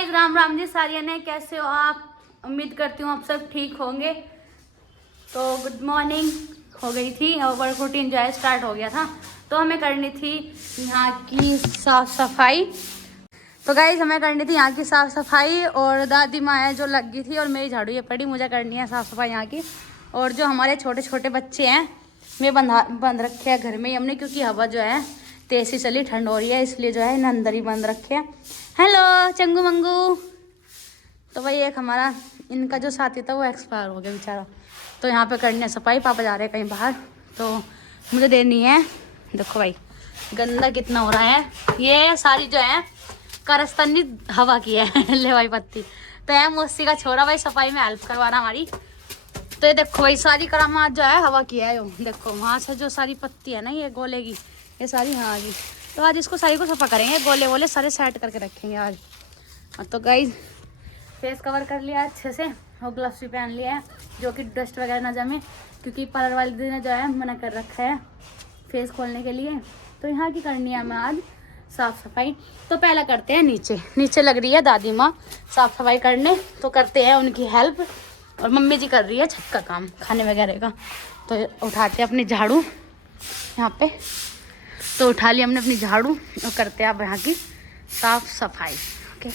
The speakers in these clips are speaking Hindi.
गाइस, राम राम जी सारिया ने, कैसे हो आप? उम्मीद करती हूँ आप सब ठीक होंगे। तो गुड मॉर्निंग हो गई थी और वर्क रूटीन जो है स्टार्ट हो गया था, तो हमें करनी थी यहाँ की साफ सफाई। तो गाइस हमें करनी थी यहाँ की साफ सफाई और दादी माँ है जो लग गई थी और मेरी झाड़ू ये पड़ी, मुझे करनी है साफ सफाई यहाँ की। और जो हमारे छोटे छोटे बच्चे हैं वे बंद रखे हैं घर में ही हमने, क्योंकि हवा जो है तेज़ी चली, ठंड हो रही है, इसलिए जो है इन्हें अंदर ही बंद रखे हैं। हेलो चंगू मंगू। तो भाई एक हमारा इनका जो साथी था वो एक्सपायर हो गया बेचारा, तो यहाँ पे करनी है सफाई। पापा जा रहे हैं कहीं बाहर, तो मुझे देनी है। देखो भाई गंदा कितना हो रहा है, ये सारी जो है कारस्तानी हवा की है ले भाई पत्ती, तो है मौसी का छोरा भाई सफाई में हेल्प करवाना हमारी। तो ये देखो भाई सारी करामात जो है हवा की है, यो देखो वहाँ से जो सारी पत्ती है ना ये गोले की, ये सारी यहाँ आ गई। तो आज इसको सारी को सफा करेंगे, गोले वोले सारे सेट करके रखेंगे आज। और तो गाइस फेस कवर कर लिया अच्छे से और ग्लव्स भी पहन लिया है, जो कि डस्ट वगैरह ना जमे, क्योंकि पार्लर वाले दिन ने जो है मना कर रखा है फेस खोलने के लिए। तो यहाँ की करनी है हमें आज साफ़ सफाई। तो पहला करते हैं नीचे लग रही है दादी माँ साफ़ सफाई करने, तो करते हैं उनकी हेल्प। और मम्मी जी कर रही है छत का काम खाने वगैरह का। तो उठाते हैं अपनी झाड़ू यहाँ पे, तो उठा लिया हमने अपनी झाड़ू और करते हैं अब यहाँ की साफ़ सफाई। ओके,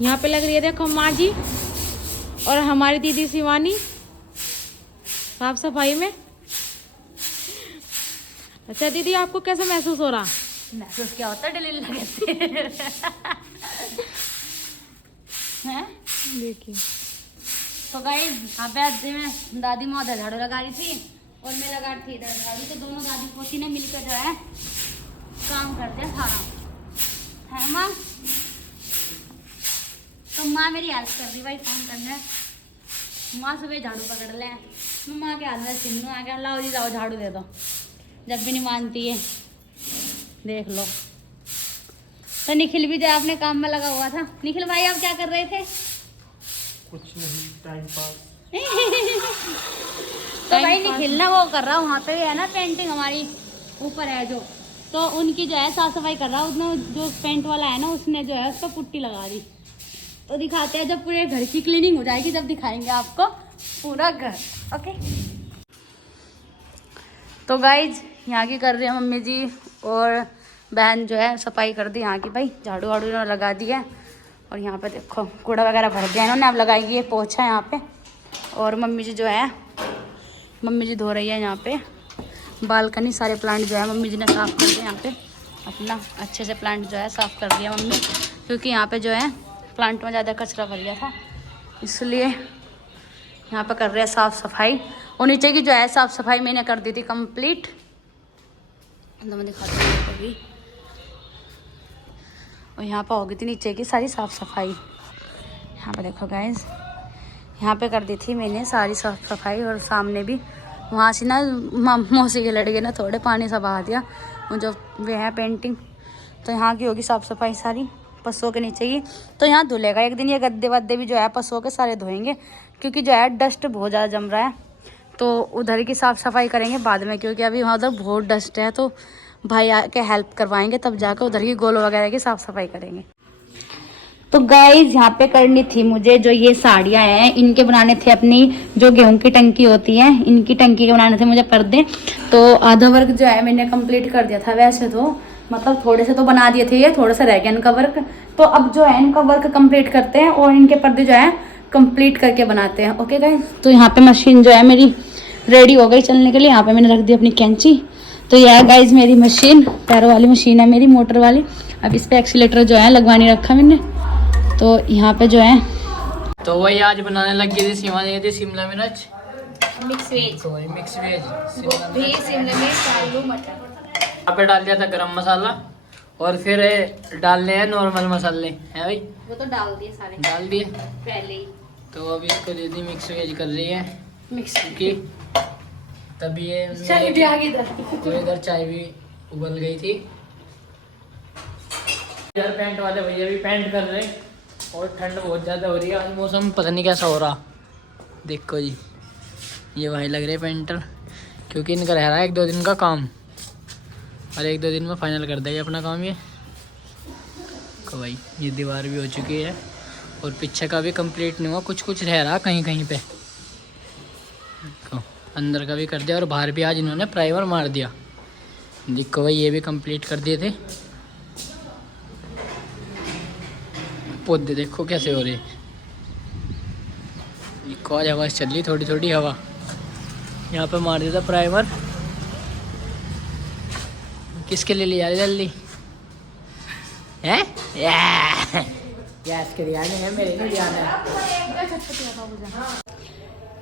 यहाँ पे लग रही है देखो माँ जी और हमारी दीदी शिवानी साफ सफाई में। अच्छा दीदी आपको कैसे महसूस हो रहा? महसूस क्या होता है, डेली लगाते हैं। देखिए तो गाइस यहाँ पे आज में दादी माँ उधर झाड़ू लगा रही थी और मैं लगा रही थी इधर झाड़ू, तो दोनों दादी पोती ने मिलकर जो है काम करते हैं सारा, है माँ? तो माँ मेरी हेल्प कर रही भाई काम करने। माँ सुबह झाड़ू पकड़ ले, मैं माँ के हाथ में सिन्नू आ गया, लाओ जी जाओ झाड़ू दे दो, जब भी नहीं मानती है। देख लो। तो निखिल भी जो है अपने काम में लगा हुआ था। निखिल भाई आप क्या कर रहे थे? कुछ नहीं, टाइम पास। तो भाई निखिल ना वो कर रहा वहाँ पे है ना पेंटिंग हमारी ऊपर है जो, तो उनकी जो है साफ सफाई कर रहा। उसने जो पेंट वाला है ना उसने जो है उस पर पुट्टी लगा दी। तो दिखाते हैं जब पूरे घर की क्लीनिंग हो जाएगी, जब दिखाएंगे आपको पूरा घर। ओके, तो गाइज यहाँ की कर रही है मम्मी जी और बहन जो है सफाई कर दी यहाँ की। भाई झाड़ू वाड़ू लगा दी है और यहाँ पे देखो कूड़ा वगैरह भर दिया इन्होंने, अब लगाएगी ये पोछा यहाँ पे। और मम्मी जी जो है मम्मी जी धो रही है यहाँ पे बालकनी, सारे प्लांट जो है मम्मी जी ने साफ़ कर दिया यहाँ पे अपना, अच्छे से प्लांट जो है साफ़ कर दिया मम्मी, क्योंकि यहाँ पे जो है प्लांट में ज़्यादा कचरा भर गया था, इसलिए यहाँ पे कर रहे हैं साफ़ सफाई। और नीचे की जो है साफ़ सफाई मैंने कर दी थी कंप्लीट, तो मैं दिखाती हूँ आपको भी। और यहाँ पे हो गई थी नीचे की सारी साफ़ सफाई। यहाँ पे देखो गाइस, यहाँ पे कर दी थी मैंने सारी साफ़ सफाई। और सामने भी वहाँ से ना मौसी के लड़के ना थोड़े पानी सा बहा दिया, वो जो वे है पेंटिंग। तो यहाँ की होगी साफ़ सफाई सारी पशुओं के नीचे की। तो यहाँ धुलेगा एक दिन, ये गद्दे वद्दे भी जो है पशुओं के सारे धोएंगे, क्योंकि जो है डस्ट बहुत ज़्यादा जम रहा है। तो उधर की साफ़ सफाई करेंगे बाद में, क्योंकि अभी वहाँ उधर बहुत डस्ट है। तो भाई आके हेल्प करवाएंगे, तब जाकर उधर की गोलो वगैरह की साफ़ सफाई करेंगे। तो गाइज यहाँ पे करनी थी मुझे जो ये साड़ियाँ हैं, इनके बनाने थे अपनी जो गेहूं की टंकी होती है, इनकी टंकी के बनाने थे मुझे पर्दे। तो आधा वर्क जो है मैंने कंप्लीट कर दिया था, वैसे तो मतलब थोड़े से तो बना दिए थे, ये थोड़ा सा रह गया इनका वर्क। तो अब जो है इनका वर्क कंप्लीट करते हैं और इनके पर्दे जो है कंप्लीट करके बनाते हैं। ओके गाइज, तो यहाँ पे मशीन जो है मेरी रेडी हो गई चलने के लिए। यहाँ पे मैंने रख दी अपनी कैंची। तो यह गाइज मेरी मशीन पैरों वाली मशीन है मेरी, मोटर वाली। अब इस पर एक्सीलेटर जो है लगवानी रखा मैंने। तो यहाँ पे जो है तो वही आज बनाने लग गई थी शिवानी थी शिमला मिर्च मिक्स वेज, तो वही मिक्स वेज शिमला मिर्च, आलू, मटर। यहाँ पे डाल दिया था गरम मसाला और फिर डालने हैं नॉर्मल मसाले हैं भाई, वो तो डाल दिए सारे, डाल दिए पहले ही तो अभी इसको दीदी मिक्स वेज कर रही है मिक्स की। तभी ये चाय भी आ गई इधर। तो इधर चाय भी उबल गई थी। यार पैंट वाले भैया भी पैंट कर रहे हैं और ठंड बहुत ज़्यादा हो रही है आज, मौसम पता नहीं कैसा हो रहा। देखो जी ये भाई लग रहे पेंटर, क्योंकि इनका रह रहा है 1-2 दिन का काम और 1-2 दिन में फाइनल कर देंगे अपना काम ये। देखो भाई ये दीवार भी हो चुकी है और पीछे का भी कंप्लीट नहीं हुआ, कुछ कुछ रह रहा कहीं कहीं पे। देखो अंदर का भी कर दिया और बाहर भी आज इन्होंने प्राइमर मार दिया। देखो भाई ये भी कंप्लीट कर दिए थे। पौधे देखो कैसे हो रहे। देखो आज हवा चल रही थोड़ी थोड़ी हवा। यहाँ पे मार दिया था प्राइमर। किसके लिए लिया जल्दी है? गैस के लिया है, मेरे लिए लिया है।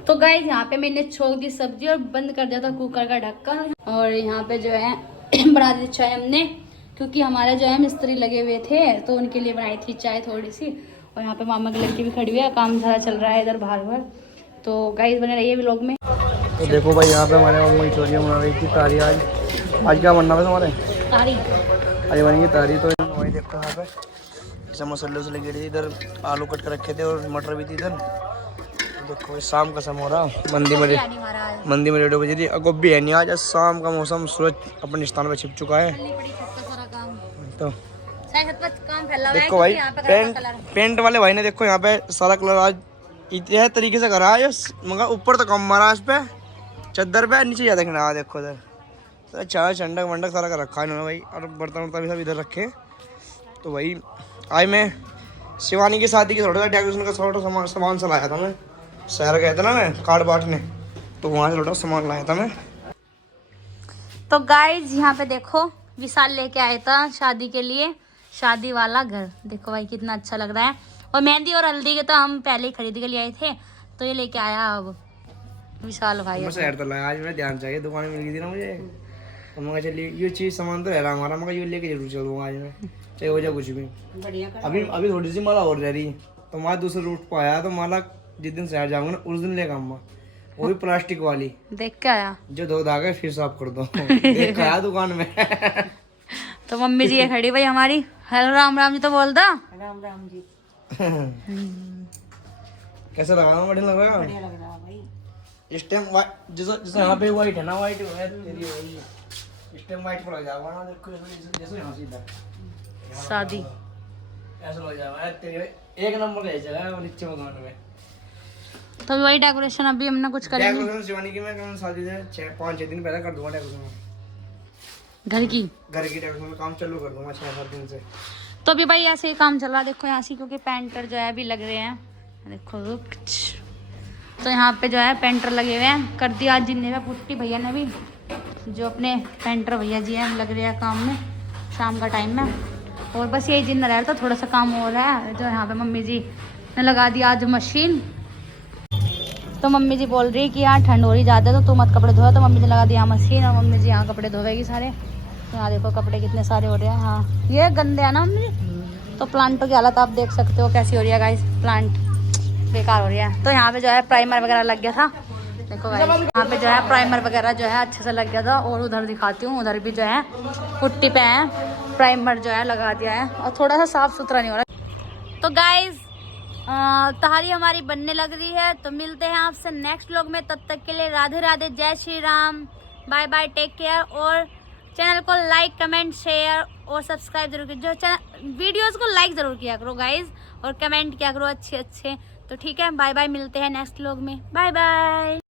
तो गाइस यहाँ पे मैंने छोक दी सब्जी और बंद कर दिया था कुकर का ढक्कन। और यहाँ पे जो है बना दी चाय हमने, क्योंकि हमारे जो है मिस्त्री लगे हुए थे तो उनके लिए बनाई थी चाय थोड़ी सी। और यहाँ पे मामा की लड़की भी खड़ी हुई है, काम सारा चल रहा है इधर बाहर बाहर। तो गाइस बने रहिए व्लॉग में। तो देखो भाई यहाँ पे हमारे मम्मी चोरियाँ बना रही थी तारी। आज क्या बनना है तुम्हारे? तारी। आज बनेंगी तारी। तो वही देखो यहाँ पे ऐसा मसाले वसले गिरे थे, इधर आलू कट कर रखे थे और मटर भी थी इधर। देखो शाम का समय हो रहा, मंदी में 1:30 बज रही। गोभी है नहीं आज, शाम का मौसम, सूरज अपने स्थान पर छिप चुका है। तो देखो भाई पेंट वाले भाई ने देखो यहाँ पे सारा कलर आज इतने तरीके से करा है, मगर ऊपर तो कम मारा इस पे चद्दर पे, नीचे ज्यादा खड़ा। देखो इधर तो चाय चंडक वंडक सारा कर रखा है इन्होंने भाई, और बर्तन वर्तन भी सब इधर रखे। तो भाई आज मैं शिवानी की शादी की थोड़ा सा डेकोरेशन का थोड़ा सामान सा लाया था। मैं शहर गया था ना मैं कार्ड बांटने, तो वहाँ से थोड़ा सामान लाया था मैं। तो गाइज यहाँ पे देखो विशाल लेके आया था शादी के लिए शादी वाला घर। देखो भाई कितना अच्छा लग रहा है। और मेहंदी और हल्दी के तो हम पहले ही खरीद के लिए आए थे, तो ये लेके आया अब विशाल भाई। शहर तो लाया आज, मेरा ध्यान चाहिए, दुकान मिल गई थी ना मुझे, तो मगर चलिए ये चीज़ सामान तो रह रहा हमारा, मगर ये लेके जरूर चलूँगा आज मैं, चाहे हो जाए कुछ भी। अभी थोड़ी सी माला और रह रही, तो माला दूसरे रूट पर आया, तो माला जिस दिन शहर जाऊंगा ना उस दिन लेगा अम्मा, वो भी प्लास्टिक वाली। देख के आया जो धो धागे फिर साफ कर दो। देख आया दुकान में। तो मम्मी जी ये खड़ी भाई हमारी। हेलो राम राम जी तो बोल दो। राम राम जी। कैसा लगा? बढ़िया लग रहा है। इस टाइम जैसे यहाँ पे व्हाइट है ना, व्हाइट है तेरी वही इस टाइम व्हाइट पर लग जाएगा ना। देखो जैसे यहाँ सीधा शादी ऐसा लग जाएगा तेरी, एक नंबर ले चला नीचे मकान में। तो वही डेकोरेशन अभी हमने कुछ करेंगे डेकोरेशन शिवानी की मैं शादी से 5-6 दिन पहले कर दूंगा डेकोरेशन, घर की डेकोरेशन में काम चालू कर दूंगा 6-7 दिन से। तो अभी भाई ऐसे ही काम चल रहा है। देखो यहाँ से क्योंकि पेंटर जो है अभी लग रहे हैं। देखो तो यहाँ पे जो है पेंटर लगे हुए हैं, कर दिया आज जिन्ने पे पुट्टी भैया ने भी, जो अपने पेंटर भैया जी हैं लग रहे हैं काम में शाम का टाइम में। और बस यही दिन रह रहा था, थोड़ा सा काम हो रहा है। जो यहाँ पे मम्मी जी ने लगा दिया आज मशीन। तो मम्मी जी बोल रही कि यहाँ ठंड हो रही ज़्यादा, तो तू मत कपड़े धोया। तो मम्मी ने लगा दिया मशीन और मम्मी जी यहाँ कपड़े धोएगी सारे। तो यहाँ देखो कपड़े कितने सारे हो रहे हैं। हाँ ये गंदे हैं ना मम्मी जी। तो प्लांटों की हालत आप देख सकते हो कैसी हो रही है गाइस, प्लांट बेकार हो रही है। तो यहाँ पे जो है प्राइमर वगैरह लग गया था। देखो गाइस यहाँ पे जो है प्राइमर वगैरह जो है अच्छे से लग गया था। और उधर दिखाती हूँ, उधर भी जो है पुट्टी पे है प्राइमर जो है लगा दिया है, और थोड़ा सा साफ सुथरा नहीं हो रहा। तो गाइस तहारी हमारी बनने लग रही है। तो मिलते हैं आपसे नेक्स्ट व्लॉग में, तब तक के लिए Radhe Radhe, Jai Shri Ram, bye bye, take care. और चैनल को लाइक कमेंट शेयर और सब्सक्राइब जरूर कीजिए। जो चैनल वीडियोस को लाइक ज़रूर किया करो गाइज, और कमेंट किया करो अच्छे अच्छे। तो ठीक है, बाय बाय, मिलते हैं नेक्स्ट व्लॉग में, बाय बाय।